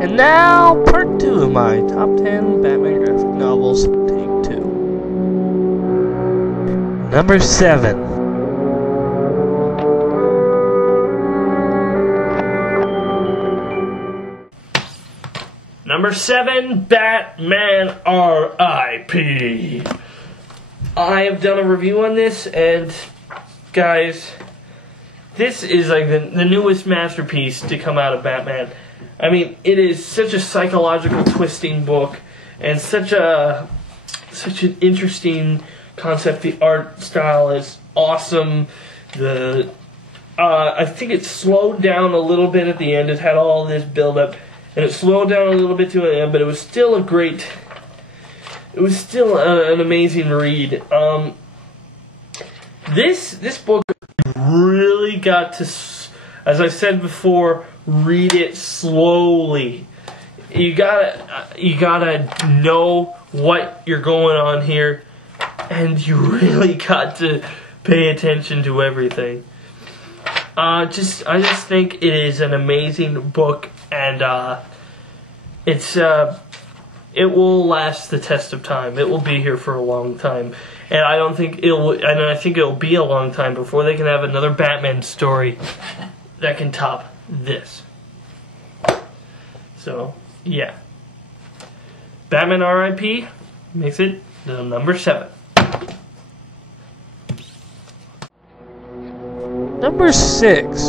And now, part 2 of my top 10 Batman graphic novels, take 2. Number 7. Number 7, Batman R.I.P. I have done a review on this, and guys, this is like the newest masterpiece to come out of Batman. I mean, it is such a psychological twisting book, and such an interesting concept. The art style is awesome. I think it slowed down a little bit at the end. It had all this build up, and it slowed down a little bit to the end, but it was still an amazing read. This book really got to, as I said before, read it slowly. You gotta know what you're going on here, and you really got to pay attention to everything. I just think it is an amazing book, and it will last the test of time. It will be here for a long time, and I think it'll be a long time before they can have another Batman story that can top this. So, yeah. Batman R.I.P. makes it the number 7. Number 6.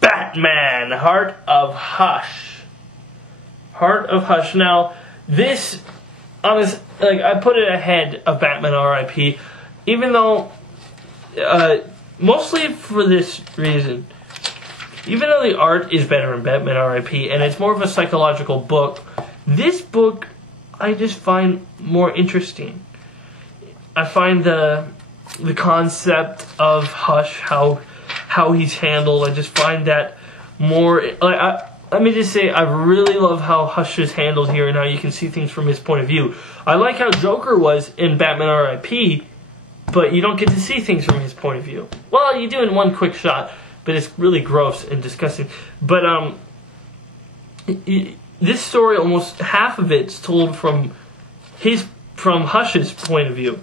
Batman, Heart of Hush. Heart of Hush. Now, this, honestly, I put it ahead of Batman R.I.P., even though, mostly for this reason. Even though the art is better in Batman R.I.P., and it's more of a psychological book, this book I just find more interesting. I find the concept of Hush, how he's handled, I just find that more, let me just say, I really love how Hush is handled here and how you can see things from his point of view. I like how Joker was in Batman R.I.P., but you don't get to see things from his point of view. Well, you do in one quick shot, but it's really gross and disgusting. But this story, almost half of it's told from Hush's point of view,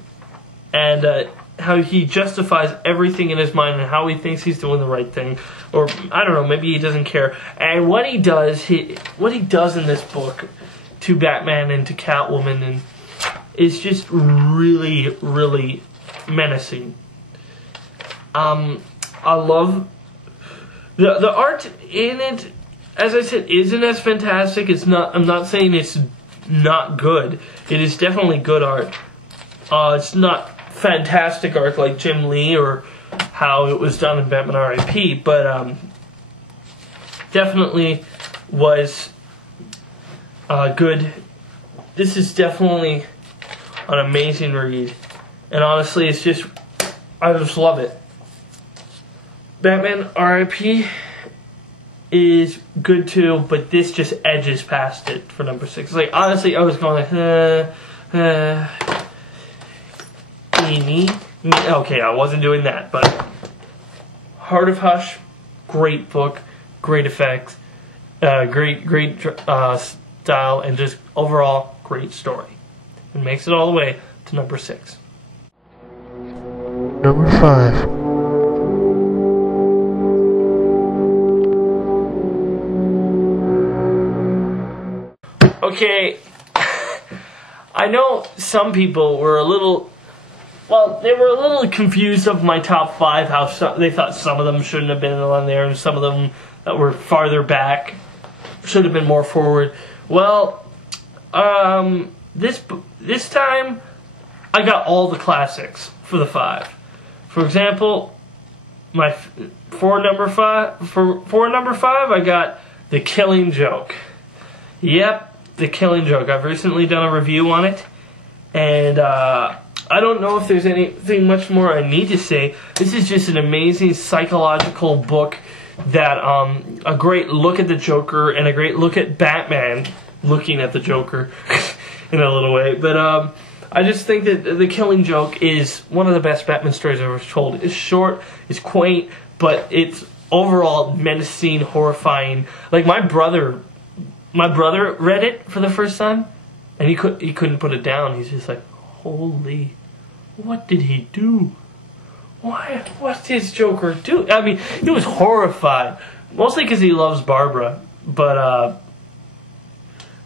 and how he justifies everything in his mind and how he thinks he's doing the right thing, or I don't know, maybe he doesn't care. And what he does in this book to Batman and to Catwoman, and is just really, really menacing. I love the art in it. As I said, isn't as fantastic. It's not. I'm not saying it's not good. It is definitely good art. It's not fantastic art like Jim Lee or how it was done in Batman R.I.P., but definitely was good. This is definitely an amazing read, and honestly, I just love it. Batman R.I.P. is good too, but this just edges past it for number 6. Like, honestly, I was going okay, I wasn't doing that, but Heart of Hush, great book, great effects, great style, and just overall great story. It makes it all the way to number 6. Number 5. Okay, I know some people were they were a little confused of my top 5, how they thought some of them shouldn't have been on there, and some of them that were farther back should have been more forward. Well, this time, I got all the classics for the 5. For example, for number 5, I got The Killing Joke. Yep. The Killing Joke. I've recently done a review on it, and I don't know if there's anything much more I need to say. This is just an amazing psychological book that a great look at the Joker and a great look at Batman looking at the Joker in a little way. But I just think that The Killing Joke is one of the best Batman stories ever told. It's short, it's quaint, but it's overall menacing, horrifying. Like my brother read it for the first time, and he couldn't put it down. He's just like, holy, what did he do? What did Joker do? I mean, he was horrified, mostly because he loves Barbara. But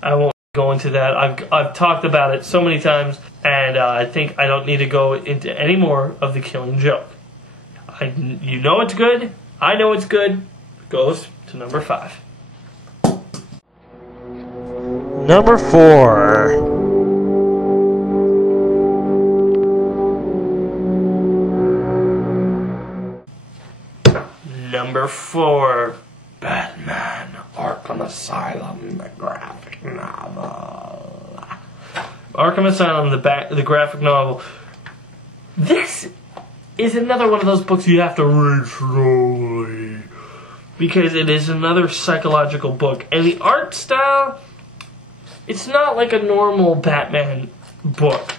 I won't go into that. I've talked about it so many times, and I think I don't need to go into any more of The Killing Joke. You know it's good. I know it's good. It goes to number 5. Number 4. Number 4, Batman Arkham Asylum, the graphic novel. Arkham Asylum, the graphic novel. This is another one of those books you have to read slowly, because it is another psychological book. And the art style, it's not like a normal Batman book.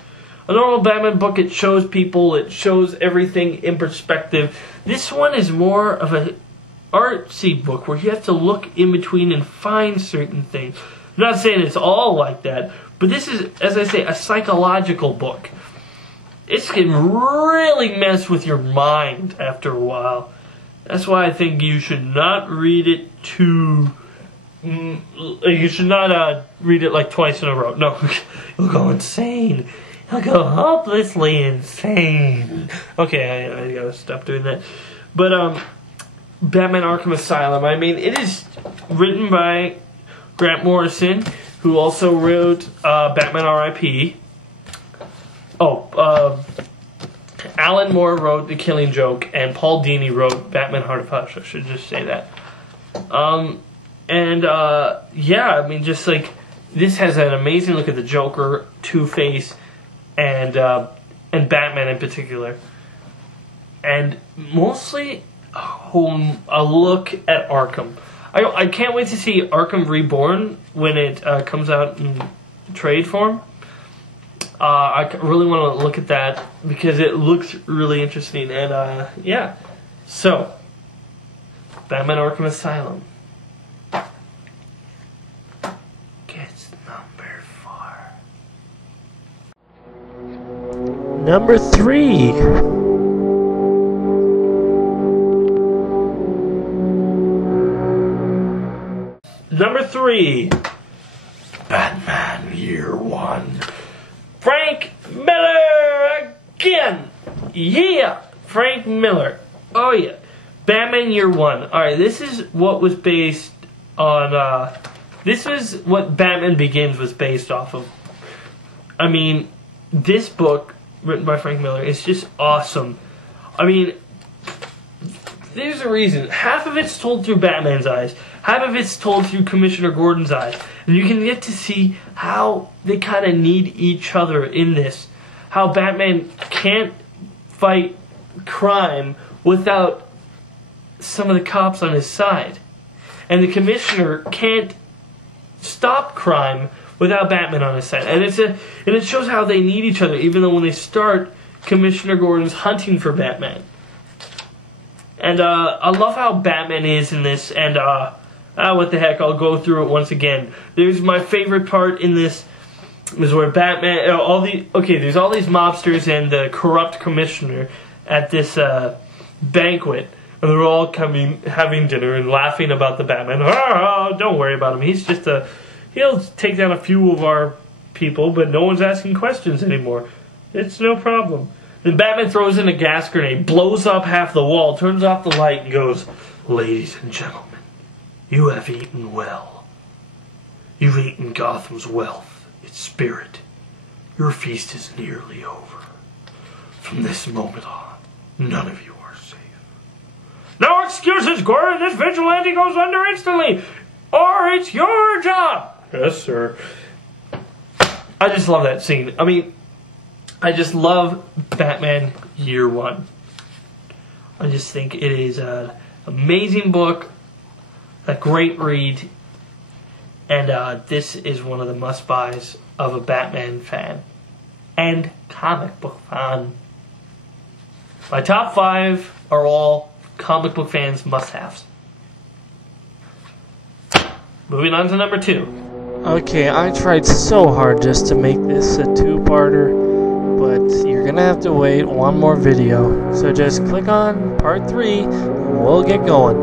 A normal Batman book, it shows people, it shows everything in perspective. This one is more of an artsy book where you have to look in between and find certain things. I'm not saying it's all like that, but this is, as I say, a psychological book. It can really mess with your mind after a while. That's why I think you should not read it you should not read it like twice in a row. No, you'll go insane. You'll go hopelessly insane. Okay, I gotta stop doing that. But, Batman Arkham Asylum, I mean, it is written by Grant Morrison, who also wrote Batman R.I.P. Alan Moore wrote The Killing Joke, and Paul Dini wrote Batman Heart of Hush. I should just say that. Yeah, I mean, just like, this has an amazing look at the Joker, Two-Face, and Batman in particular. And mostly a look at Arkham. I can't wait to see Arkham Reborn when it comes out in trade form. I really want to look at that because it looks really interesting. And yeah, so Batman Arkham Asylum gets number 4. Number 3. Number 3, Batman Year One. Frank Miller again. Yeah, Frank Miller. Oh yeah, Batman Year One. All right, this is what was based on. This is what Batman Begins was based off of. I mean, this book written by Frank Miller is just awesome. I mean, there's a reason. Half of it's told through Batman's eyes. Half of it's told through Commissioner Gordon's eyes. And you can get to see how they kind of need each other in this. How Batman can't fight crime without some of the cops on his side. And the Commissioner can't stop crime without Batman on his side. And it shows how they need each other, even though when they start, Commissioner Gordon's hunting for Batman. And I love how Batman is in this, and what the heck, I'll go through it once again. There's my favorite part in this is where Batman, there's all these mobsters and the corrupt commissioner at this banquet, and they're all having dinner and laughing about the Batman. Oh, don't worry about him. He's just he'll take down a few of our people, but no one's asking questions anymore. It's no problem. Then Batman throws in a gas grenade, blows up half the wall, turns off the light, and goes, "Ladies and gentlemen, you have eaten well. You've eaten Gotham's wealth, its spirit. Your feast is nearly over. From this moment on, none of you are safe. No excuses, Gordon. This vigilante goes under instantly, or it's your job." Yes, sir. I just love that scene. I mean, I just love Batman Year One. I just think it is an amazing book, a great read, and this is one of the must-buys of a Batman fan. and comic book fan. My top 5 are all comic book fans' must-haves. Moving on to number 2. Okay, I tried so hard just to make this a two-parter, but you're gonna have to wait one more video. So just click on part 3, we'll get going.